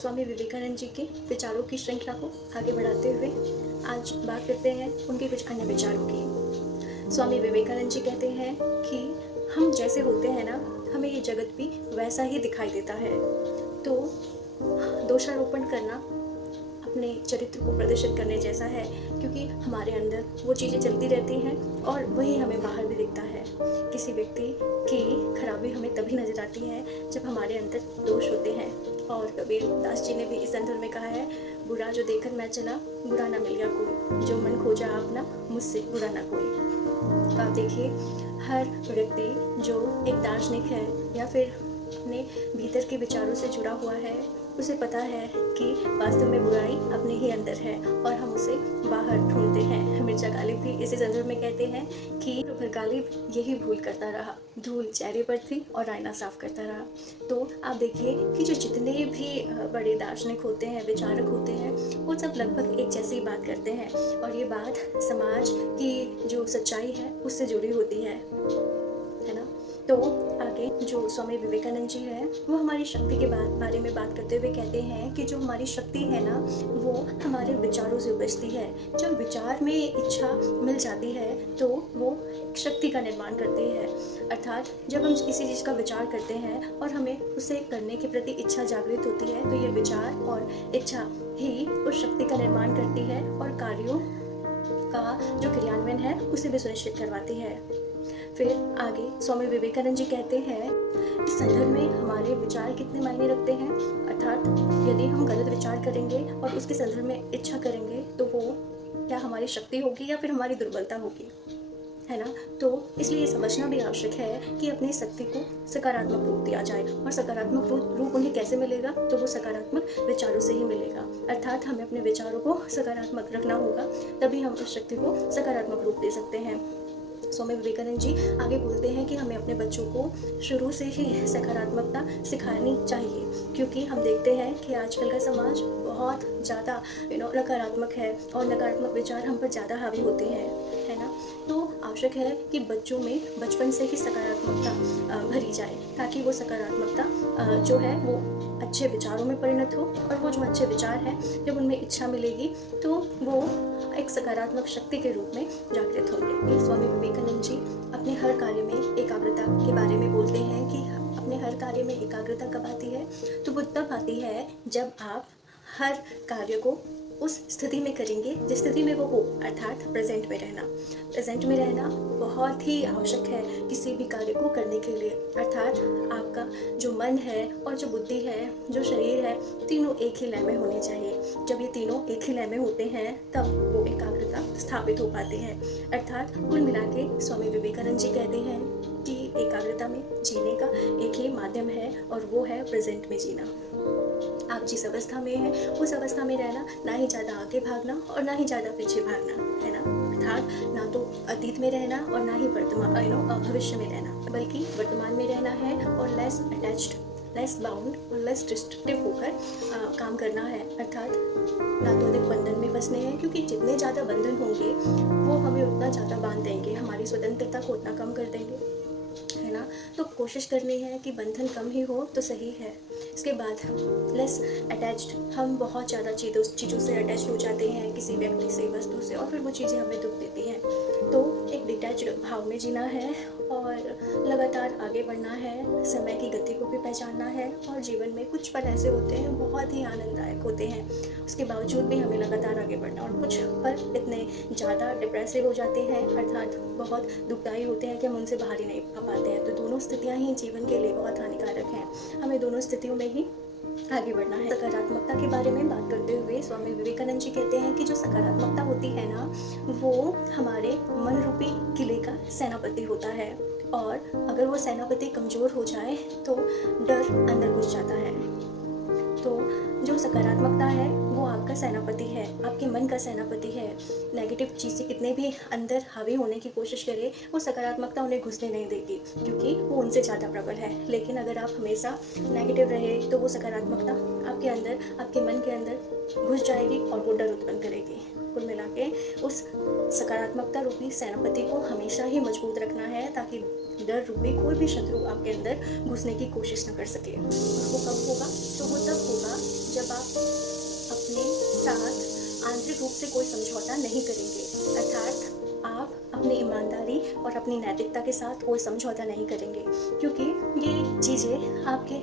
स्वामी विवेकानंद जी के विचारों की श्रृंखला को आगे बढ़ाते हुए आज बात करते हैं उनके कुछ अन्य विचारों की। स्वामी विवेकानंद जी कहते हैं कि हम जैसे होते हैं ना, हमें ये जगत भी वैसा ही दिखाई देता है। तो दोषारोपण करना अपने चरित्र को प्रदर्शित करने जैसा है, क्योंकि हमारे अंदर वो चीज़ें चलती रहती हैं और वही हमें बाहर भी दिखता है। किसी व्यक्ति की खराबी हमें तभी नजर आती है जब हमारे अंदर दोष होते हैं। और कबीर दास जी ने भी इस संदर्भ में कहा है, बुरा जो देखकर मैं चला, बुरा ना मिल गया कोई, जो मन खोजा आपना, मुझसे बुरा ना कोई। तो आप देखिए, हर व्यक्ति जो एक दार्शनिक है या फिर अपने भीतर के विचारों से जुड़ा हुआ है, उसे पता है कि वास्तव में बुराई अपने ही अंदर है और हम उसे बाहर ढूंढते हैं। मिर्जा गालिब भी इसी संदर्भ में कहते हैं कि पर गालिब यही भूल करता रहा, धूल चेहरे पर थी और आईना साफ करता रहा। तो आप देखिए कि जो जितने भी बड़े दार्शनिक होते हैं, विचारक होते हैं, वो सब लगभग एक जैसी बात करते हैं और ये बात समाज की जो सच्चाई है उससे जुड़ी होती है ना। तो आगे जो स्वामी विवेकानंद जी हैं, वो हमारी शक्ति के बारे में बात करते हुए कहते हैं कि जो हमारी शक्ति है ना, वो हमारे विचारों से उपजती है। जब विचार में इच्छा मिल जाती है तो वो शक्ति का निर्माण करती है। अर्थात जब हम किसी चीज़ का विचार करते हैं और हमें उसे करने के प्रति इच्छा जागृत होती है, तो ये विचार और इच्छा ही उस शक्ति का निर्माण करती है और कार्यों का जो क्रियान्वयन है उसे भी सुनिश्चित करवाती है। फिर आगे स्वामी विवेकानंद जी कहते हैं, इस संदर्भ में हमारे विचार कितने मायने रखते हैं। अर्थात यदि हम गलत विचार करेंगे और उसके संदर्भ में इच्छा करेंगे तो वो क्या हमारी शक्ति होगी या फिर हमारी दुर्बलता होगी, है ना। तो इसलिए समझना भी आवश्यक है कि अपनी शक्ति को सकारात्मक रूप दिया जाए, और सकारात्मक रूप उन्हें कैसे मिलेगा, तो वो सकारात्मक विचारों से ही मिलेगा। अर्थात हमें अपने विचारों को सकारात्मक रखना होगा, तभी हम उस शक्ति को सकारात्मक रूप दे सकते हैं। स्वामी विवेकानंद जी आगे बोलते हैं कि हमें अपने बच्चों को शुरू से ही सकारात्मकता सिखानी चाहिए, क्योंकि हम देखते हैं कि आजकल का समाज बहुत ज़्यादा नकारात्मक है और नकारात्मक विचार हम पर ज़्यादा हावी होते हैं, है ना। तो आवश्यक है कि बच्चों में बचपन से ही सकारात्मकता भरी जाए, ताकि वो सकारात्मकता जो है वो अच्छे विचारों में परिणत हो, और वो जो अच्छे विचार हैं जब उनमें इच्छा मिलेगी तो वो एक सकारात्मक शक्ति के रूप में जागृत होंगे। स्वामी विवेकानंद जी अपने हर कार्य में एकाग्रता के बारे में बोलते हैं कि अपने हर कार्य में एकाग्रता कब आती है, तो वो तब आती है जब आप हर कार्य को उस स्थिति में करेंगे जिस स्थिति में वो हो, अर्थात प्रेजेंट में रहना। प्रेजेंट में रहना बहुत ही आवश्यक है किसी भी कार्य को करने के लिए। अर्थात आपका जो मन है और जो बुद्धि है, जो शरीर है, तीनों एक ही लय में होने चाहिए। जब ये तीनों एक ही लय में होते हैं तब वो एकाग्रता स्थापित हो पाती है। अर्थात कुल मिला के स्वामी विवेकानंद जी कहते हैं कि एकाग्रता में जीने का एक ही माध्यम है और वो है प्रेजेंट में जीना। आप जिस अवस्था में हैं उस अवस्था में रहना, ना ही ज़्यादा आगे भागना और ना ही ज़्यादा पीछे भागना, है ना। अर्थात ना तो अतीत में रहना और ना ही वर्तमान भविष्य में रहना, बल्कि वर्तमान में रहना है और लेस अटैच्ड, लेस बाउंड और लेस डिस्ट्रक्टिव होकर काम करना है। अर्थात ना तो अधिक बंधन में फंसने हैं, क्योंकि जितने ज़्यादा बंधन होंगे वो हमें उतना ज़्यादा बांध देंगे, हमारी स्वतंत्रता को उतना कम कर देंगे, है ना। तो कोशिश करनी है कि बंधन कम ही हो तो सही है। इसके बाद लेस अटैच्ड, हम बहुत ज़्यादा चीज़ों से अटैच हो जाते हैं, किसी व्यक्ति से, वस्तु से, और फिर वो चीज़ें हमें दुख देती हैं। तो एक डिटैच्ड भाव में जीना है और लगातार आगे बढ़ना है, समय की गति को भी पहचानना है। और जीवन में कुछ पल ऐसे होते हैं बहुत ही आनंददायक होते हैं, उसके बावजूद भी हमें लगातार आगे बढ़ना, और कुछ पल इतने ज़्यादा डिप्रेसिव हो जाते हैं, अर्थात बहुत दुखदायी होते हैं कि हम उनसे बाहर ही नहीं आ पाते हैं। तो दोनों स्थितियाँ ही जीवन के लिए बहुत हानिकारक हैं, हमें दोनों स्थितियों में ही आगे बढ़ना है। सकारात्मकता के बारे में बात करते हुए स्वामी विवेकानंद जी कहते हैं कि जो सकारात्मकता होती है ना, वो हमारे मन रूपी किले का सेनापति होता है, और अगर वो सेनापति कमज़ोर हो जाए तो डर अंदर घुस जाता है। तो जो सकारात्मकता है वो आपका सेनापति है, आपके मन का सेनापति है। नेगेटिव चीज़ें कितने भी अंदर हावी होने की कोशिश करें, वो सकारात्मकता उन्हें घुसने नहीं देगी, क्योंकि वो उनसे ज़्यादा प्रबल है। लेकिन अगर आप हमेशा नेगेटिव रहे तो वो सकारात्मकता आपके अंदर, आपके मन के अंदर घुस जाएगी और वो डर उत्पन्न करेगी। कुल मिला के उस सकारात्मकता रूपी सेनापति को हमेशा ही मजबूत रखना है, ताकि डर रूपी कोई भी शत्रु आपके अंदर घुसने की कोशिश न कर सके। और वो कब होगा? तो वो तब होगा जब आप अपने साथ आंतरिक रूप से कोई समझौता नहीं करेंगे, अर्थात आप अपनी ईमानदारी और अपनी नैतिकता के साथ कोई समझौता नहीं करेंगे, क्योंकि ये चीज़ें आपके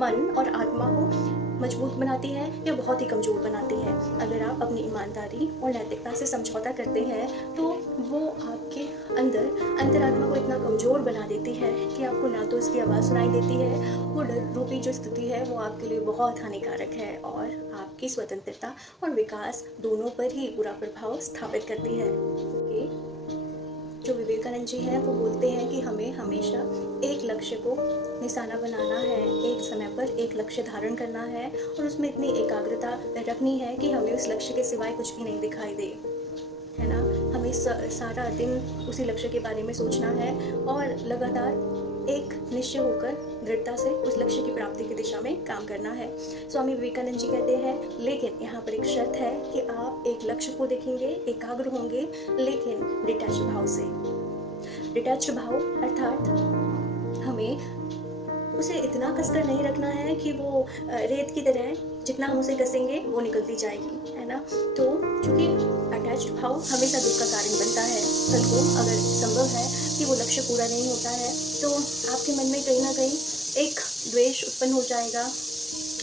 मन और आत्मा को मजबूत बनाती है या बहुत ही कमज़ोर बनाती है। अगर आप अपनी ईमानदारी और नैतिकता से समझौता करते हैं तो वो आपके अंतरात्मा को इतना कमज़ोर बना देती है कि आपको ना तो उसकी आवाज़ सुनाई देती है, वो डर रूपी जो स्थिति है वो आपके लिए बहुत हानिकारक है और आपकी स्वतंत्रता और विकास दोनों पर ही बुरा प्रभाव स्थापित करती है। जो विवेकानंद जी हैं वो बोलते हैं कि हमें हमेशा एक लक्ष्य को निशाना बनाना है, एक समय पर एक लक्ष्य धारण करना है और उसमें इतनी एकाग्रता रखनी है कि हमें उस लक्ष्य के सिवाय कुछ भी नहीं दिखाई दे, है ना। हमें सारा दिन उसी लक्ष्य के बारे में सोचना है और लगातार एक निश्चय होकर दृढ़ता से उस लक्ष्य की प्राप्ति की दिशा में काम करना है। स्वामी विवेकानंद जी कहते हैं, लेकिन यहाँ पर एक शर्त है कि आप एक लक्ष्य को देखेंगे, एकाग्र होंगे, लेकिन डिटैच्ड भाव से। डिटैच्ड भाव अर्थात हमें उसे इतना कसकर नहीं रखना है कि वो रेत की तरह जितना हम उसे कसेंगे वो निकलती जाएगी, है ना। तो चूँकि अटैच्ड भाव हमेशा दुख का कारण बनता है, कल को अगर संभव है कि वो लक्ष्य पूरा नहीं होता है तो आपके मन में कहीं ना कहीं एक द्वेष उत्पन्न हो जाएगा,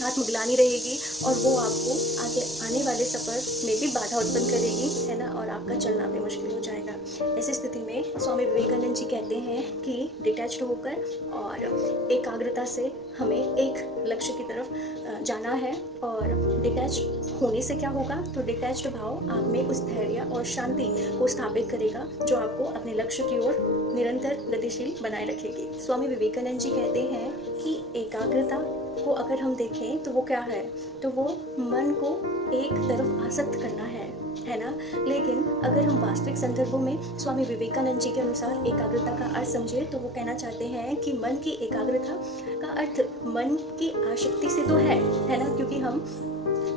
आत्मग्लानि रहेगी और वो आपको आगे आने वाले सफ़र में भी बाधा उत्पन्न करेगी, है ना, और आपका चलना भी मुश्किल हो जाएगा। ऐसी स्थिति में स्वामी विवेकानंद जी कहते हैं कि डिटैच्ड होकर और एकाग्रता से हमें एक लक्ष्य की तरफ जाना है। और डिटैच होने से क्या होगा? तो डिटैच्ड भाव आप में उस धैर्य और शांति को स्थापित करेगा जो आपको अपने लक्ष्य की ओर निरंतर गतिशील बनाए रखेगी। स्वामी विवेकानंद जी कहते हैं कि एकाग्रता को अगर हम देखें तो वो क्या है? तो वो मन को एक तरफ आसक्त करना है ना। लेकिन अगर हम वास्तविक संदर्भों में स्वामी विवेकानंद जी के अनुसार एकाग्रता का अर्थ समझे तो वो कहना चाहते हैं कि मन की एकाग्रता का अर्थ मन की आसक्ति से तो है ना, क्योंकि हम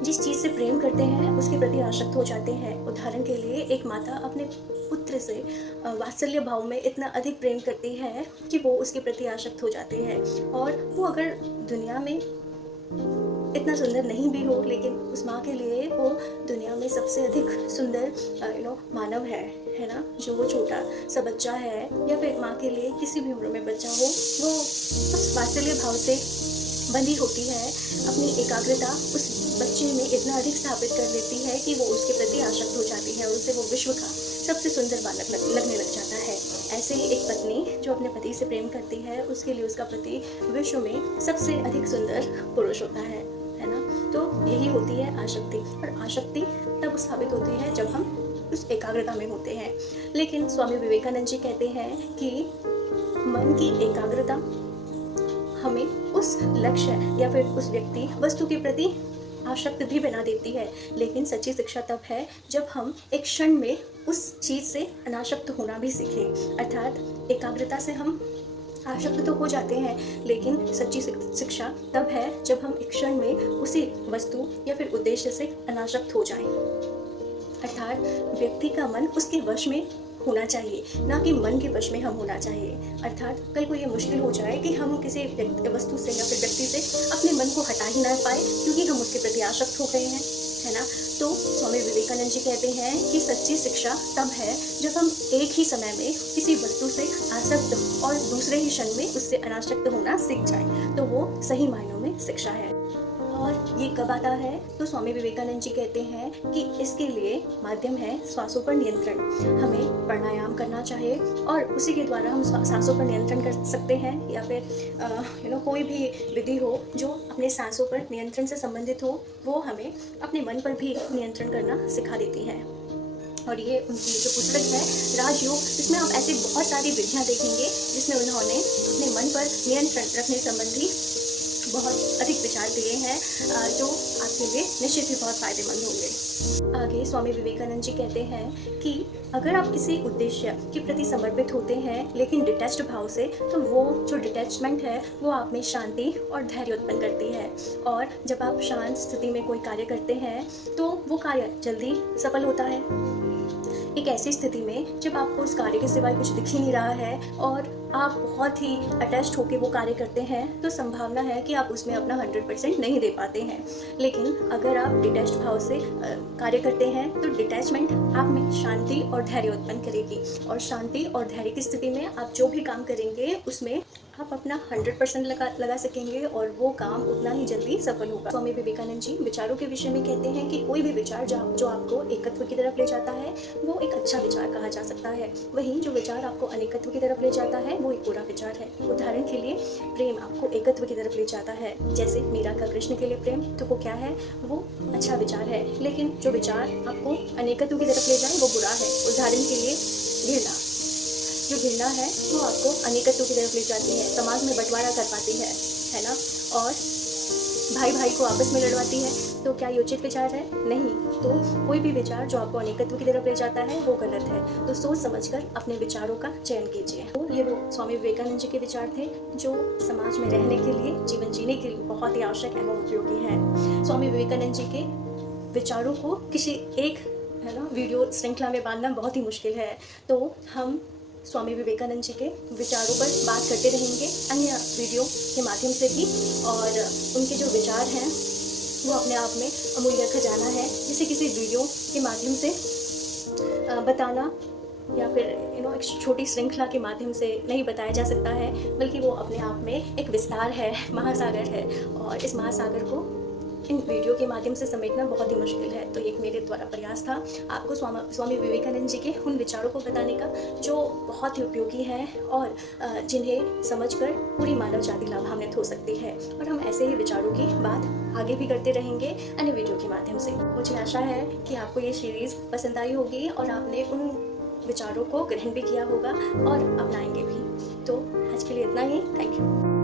जिस चीज़ से प्रेम करते हैं उसके प्रति आसक्त हो जाते हैं। उदाहरण के लिए एक माता अपने पुत्र से वात्सल्य भाव में इतना अधिक प्रेम करती है कि वो उसके प्रति आसक्त हो जाते हैं, और वो अगर दुनिया में इतना सुंदर नहीं भी हो लेकिन उस माँ के लिए वो दुनिया में सबसे अधिक सुंदर मानव है ना। जो वो छोटा सा बच्चा है या फिर माँ के लिए किसी भी उम्र में बच्चा हो, वो उस वात्सल्य भाव से बंधी होती है, अपनी एकाग्रता उस बच्चे में इतना अधिक स्थापित कर लेती है कि वो उसके प्रति आसक्त हो जाती है और उसे वो विश्व का सबसे सुंदर बालक लगने लग जाता है। ऐसे ही एक पत्नी जो अपने पति से प्रेम करती है, उसके लिए उसका पति विश्व में सबसे अधिक सुंदर पुरुष होता है ना। तो यही होती है आसक्ति, और आसक्ति तब स्थापित होती है जब हम उस एकाग्रता में होते हैं। लेकिन स्वामी विवेकानंद जी कहते हैं कि मन की एकाग्रता हमें उस लक्ष्य या फिर उस व्यक्ति वस्तु के प्रति आसक्त भी बना देती है, लेकिन सच्ची शिक्षा तब है जब हम एक क्षण में उस चीज़ से अनासक्त होना भी सीखें। अर्थात एकाग्रता से हम आसक्त तो हो जाते हैं, लेकिन सच्ची शिक्षा तब है जब हम एक क्षण में उसी वस्तु या फिर उद्देश्य से अनासक्त हो जाएं। अर्थात व्यक्ति का मन उसके वश में होना चाहिए, ना कि मन के वश में हम होना चाहिए। अर्थात कल को ये मुश्किल हो जाए कि हम किसी वस्तु से या फिर व्यक्ति से अपने मन को हटा ही ना पाए क्योंकि हम उसके प्रति आसक्त हो गए हैं, है ना। तो स्वामी विवेकानंद जी कहते हैं कि सच्ची शिक्षा तब है जब हम एक ही समय में किसी वस्तु से आसक्त और दूसरे ही क्षण में उससे अनासक्त होना सीख जाए, तो वो सही मायनों में शिक्षा है। और ये कब आता है? तो स्वामी विवेकानंद जी कहते हैं कि इसके लिए माध्यम है श्वासों पर नियंत्रण। हमें प्राणायाम करना चाहिए और उसी के द्वारा हम सांसों पर नियंत्रण कर सकते हैं, या फिर कोई भी विधि हो जो अपने सांसों पर नियंत्रण से संबंधित हो, वो हमें अपने मन पर भी नियंत्रण करना सिखा देती है। और ये उनकी जो पुस्तक है राजयोग, इसमें आप ऐसी बहुत सारी विधियाँ देखेंगे जिसमें उन्होंने अपने मन पर नियंत्रण रखने संबंधी बहुत अधिक विचार दिए हैं, जो आपके लिए निश्चित ही बहुत फ़ायदेमंद होंगे। आगे स्वामी विवेकानंद जी कहते हैं कि अगर आप किसी उद्देश्य के प्रति समर्पित होते हैं लेकिन डिटैच्ड भाव से, तो वो जो डिटैचमेंट है वो आप में शांति और धैर्य उत्पन्न करती है। और जब आप शांत स्थिति में कोई कार्य करते हैं तो वो कार्य जल्दी सफल होता है। एक ऐसी स्थिति में जब आपको उस कार्य के सिवाय कुछ दिख ही नहीं रहा है और आप बहुत ही अटैच्ड होकर वो कार्य करते हैं तो संभावना है कि आप उसमें अपना 100% नहीं दे पाते हैं। लेकिन अगर आप डिटैच्ड भाव से कार्य करते हैं तो डिटैचमेंट आप में शांति और धैर्य उत्पन्न करेगी, और शांति और धैर्य की स्थिति में आप जो भी काम करेंगे उसमें आप अपना 100% लगा सकेंगे और वो काम उतना ही जल्दी सफल होगा। स्वामी विवेकानंद जी विचारों के विषय में कहते हैं कि कोई भी विचार जो आपको एकत्व की तरफ ले जाता है वो एक अच्छा विचार कहा जा सकता है, वहीं जो विचार आपको अनेकत्व की तरफ ले जाता है वो एक बुरा विचार है। उदाहरण के लिए प्रेम आपको एकत्व की तरफ ले जाता है, जैसे मीरा का कृष्ण के लिए प्रेम, तो वो क्या है, वो अच्छा विचार है। लेकिन जो विचार आपको अनेकत्व की तरफ ले जाए वो बुरा है। उदाहरण के लिए घृणा, जो घृणा है वो आपको अनेकत्व की तरफ ले जाती है, समाज में बंटवारा कर पाती है ना, और भाई भाई को आपस में लड़वाती है। तो क्या ये उचित विचार है? नहीं। तो कोई भी विचार जो आपको अनेकत्व की तरफ ले जाता है वो गलत है। तो सोच समझकर अपने विचारों का चयन कीजिए। तो ये वो स्वामी विवेकानंद जी के विचार थे जो समाज में रहने के लिए, जीवन जीने के लिए बहुत ही आवश्यक एवं उपयोगी हैं। स्वामी विवेकानंद जी के विचारों को किसी एक वीडियो श्रृंखला में बांधना बहुत ही मुश्किल है। तो हम स्वामी विवेकानंद जी के विचारों पर बात करते रहेंगे अन्य वीडियो के माध्यम से भी, और उनके जो विचार हैं वो अपने आप में अमूल्य खजाना है, जिसे किसी वीडियो के माध्यम से बताना या फिर एक छोटी श्रृंखला के माध्यम से नहीं बताया जा सकता है, बल्कि वो अपने आप में एक विस्तार है, महासागर है, और इस महासागर को इन वीडियो के माध्यम से समेटना बहुत ही मुश्किल है। तो एक मेरे द्वारा प्रयास था आपको स्वामी विवेकानंद जी के उन विचारों को बताने का जो बहुत ही उपयोगी हैं और जिन्हें समझकर पूरी मानव जाति लाभान्वित हो सकती है। और हम ऐसे ही विचारों की बात आगे भी करते रहेंगे अन्य वीडियो के माध्यम से। मुझे आशा है कि आपको ये सीरीज़ पसंद आई होगी और आपने उन विचारों को ग्रहण भी किया होगा और अपनाएंगे भी। तो आज के लिए इतना ही। Thank you.